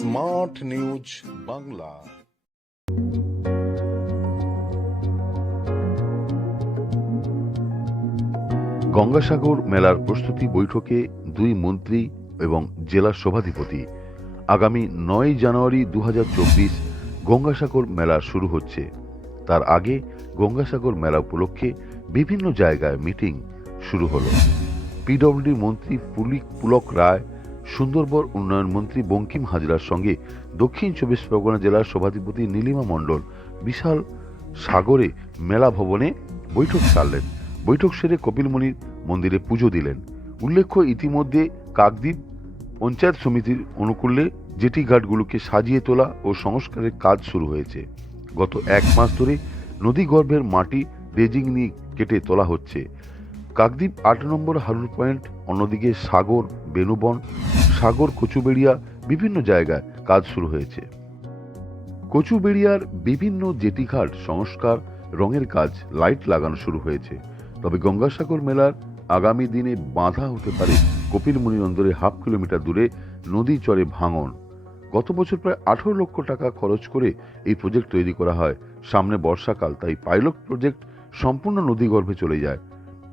Smart news Bangla. Gangasagar মেলার প্রস্তুতি বৈঠকে দুই মন্ত্রী এবং জেলা সভাধিপতি আগামী নয় জানুয়ারি দু হাজার চব্বিশ গঙ্গাসাগর মেলা শুরু হচ্ছে। তার আগে গঙ্গাসাগর মেলা উপলক্ষে বিভিন্ন জায়গায় মিটিং শুরু হলো। পিডব্লিউডি মন্ত্রী পুলিক পুলক রায় সুন্দরবন উন্নয়ন মন্ত্রী বঙ্কিম হাজরার সঙ্গে দক্ষিণ চব্বিশ পরগনা জেলার সভাধিপতি নীলিমা মণ্ডল বিশাল সাগরে মেলা ভবনে বৈঠক সারলেন। বৈঠক সেরে কপিলমুনির মন্দিরে পুজো দিলেন। উল্লেখ্য, ইতিমধ্যে কাকদ্বীপ পঞ্চায়েত সমিতির অনুকূলে জেটি ঘাটগুলোকে সাজিয়ে তোলা ও সংস্কারের কাজ শুরু হয়েছে। গত এক মাস ধরে নদীগর্ভের মাটি ড্রেজিং নিয়ে কেটে তোলা হচ্ছে। কাকদ্বীপ আট নম্বর হারুর পয়েন্ট, অন্যদিকে সাগর বেনুবন সাগর, কচুবেড়িয়া, বিভিন্ন জায়গায় কাজ শুরু হয়েছে। কচুবেড়িয়ার বিভিন্ন জেটিঘাট সংস্কার, রঙের কাজ, লাইট লাগানো শুরু হয়েছে। তবে গঙ্গাসাগর মেলার আগামী দিনে বাধা হতে পারে কপিলমুনি অন্দরে হাফ কিলোমিটার দূরে নদী চরে ভাঙন। গত বছর প্রায় আঠারো লক্ষ টাকা খরচ করে এই প্রজেক্ট তৈরি করা হয়। সামনে বর্ষাকাল, তাই পাইলট প্রজেক্ট সম্পূর্ণ নদীগর্ভে চলে যায়।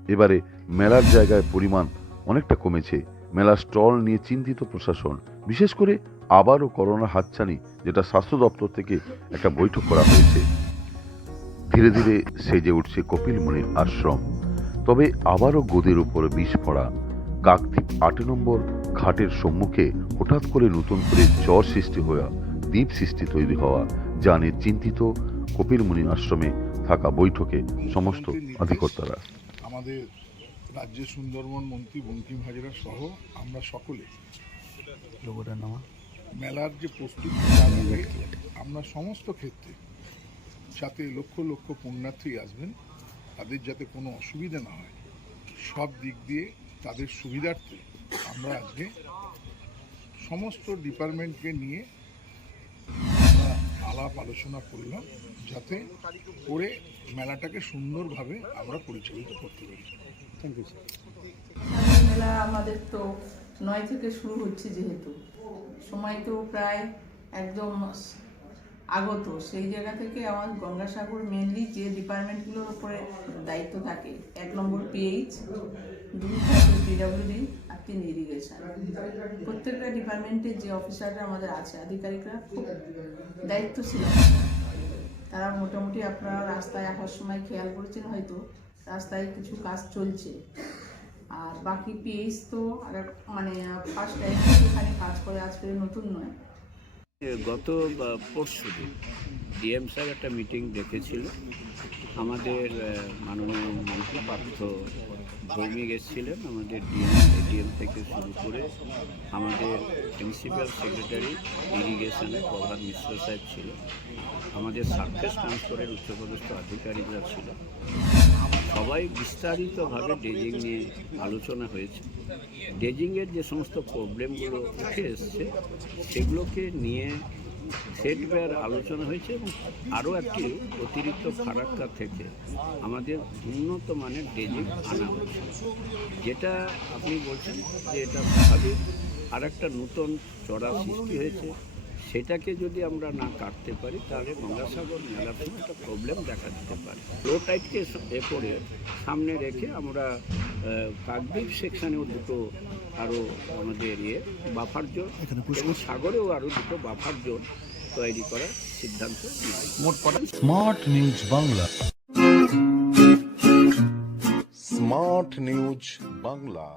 এবারে মেলার জায়গায় পরিমাণ অনেকটা কমেছে। মেলার স্টল নিয়ে চিন্তিত প্রশাসন, বিশেষ করে আবারও করোনা হাতছানি, যেটা স্বাস্থ্য দপ্তর থেকে একটা বৈঠক করা হয়েছে। ধীরে ধীরে সেজে উঠছে কপিল মুনির আশ্রম। তবে আবারও গোদের উপরে বিষ পড়া কাকদ্বীপ আট নম্বর ঘাটের সম্মুখে হঠাৎ করে নতুন করে জ্বর সৃষ্টি হওয়া, দ্বীপ সৃষ্টি তৈরি হওয়া নিয়ে চিন্তিত কপিল মুনি আশ্রমে থাকা বৈঠকে সমস্ত অধিকর্তারা আমাদের রাজ্যের সুন্দরবন মন্ত্রী বঙ্কিম হাজরা সহ আমরা সকলে মেলার যে প্রস্তুতি আমরা সমস্ত ক্ষেত্রে যাতে লক্ষ লক্ষ পুণ্যার্থী আসবেন তাদের যাতে কোনো অসুবিধা না হয় সব দিক দিয়ে তাদের সুবিধার্থে আমরা আজকে সমস্ত ডিপার্টমেন্টকে নিয়ে আলাপ আলোচনা করলাম যাতে করে মেলাটাকে সুন্দরভাবে আমরা পরিচালিত করতে পারি। থ্যাংক ইউ মেলা আমাদের তো নয় থেকে শুরু হচ্ছে যেহেতু। সময় তো প্রায় একদম আগত। সেই জায়গা থেকে আমার গঙ্গাসাগর মেনলি যে ডিপার্টমেন্টগুলোর উপরে দায়িত্ব থাকে। এক নম্বর পিএইচ দুই থাকে পিডাব্লিউডি আর তিন ইরিগেশন প্রত্যেকটা ডিপার্টমেন্টের যে অফিসাররা আমাদের আছে, আধিকারিকরা খুব দায়িত্বশীল। তারা মোটামুটি আপনারা রাস্তায় আসার সময় খেয়াল করেছেন হয়তো। রাস্তায় কিছু কাজ চলছে। আর বাকি পিএইচ তো আর মানে ফার্স্ট টাইম এখানে কাজ করে, আজকে নতুন নয়। গত পরশু দিন ডিএম স্যার একটা মিটিং ডেকেছিল আমাদের মাননীয় মন্ত্রী পার্থ ভৌমিক এসেছিলেন, আমাদের ডিএম, এডিএম থেকে শুরু করে আমাদের প্রিন্সিপাল সেক্রেটারি, ইরিগেশনের প্রভাত মিশ্র সাহেব ছিল। আমাদের সার্ফেস ট্রান্সপোর্টের উচ্চপদস্থ আধিকারিকরা ছিল। সবাই বিস্তারিতভাবে ডেজিং নিয়ে আলোচনা হয়েছে। ডেজিংয়ের যে সমস্ত প্রবলেমগুলো উঠে এসছে, সেগুলোকে নিয়ে সেটওয়্যার আলোচনা হয়েছে এবং আরও একটি অতিরিক্ত ফারাক্কা থেকে আমাদের উন্নত মানের ডেজিং আনা হচ্ছে যেটা আপনি বলছেন যে এটা স্বাভাবিক। আর একটা নতুন চড়া সৃষ্টি হয়েছে। সেটাকে যদি আমরা না কাটতে পারি তাহলে গঙ্গাসাগর মেলার সময় একটা প্রবলেম দেখা দিতে পারে। লো টাইটকে এ করে সামনে রেখে আমরা কাকদ্বীপ সেকশনেও দুটো আরও আমাদের ইয়ে বাফার জোন এবং সাগরেও আরও দুটো বাফার জোন তৈরি করার সিদ্ধান্ত নিয়েছি। Smart news Bangla smart news Bangla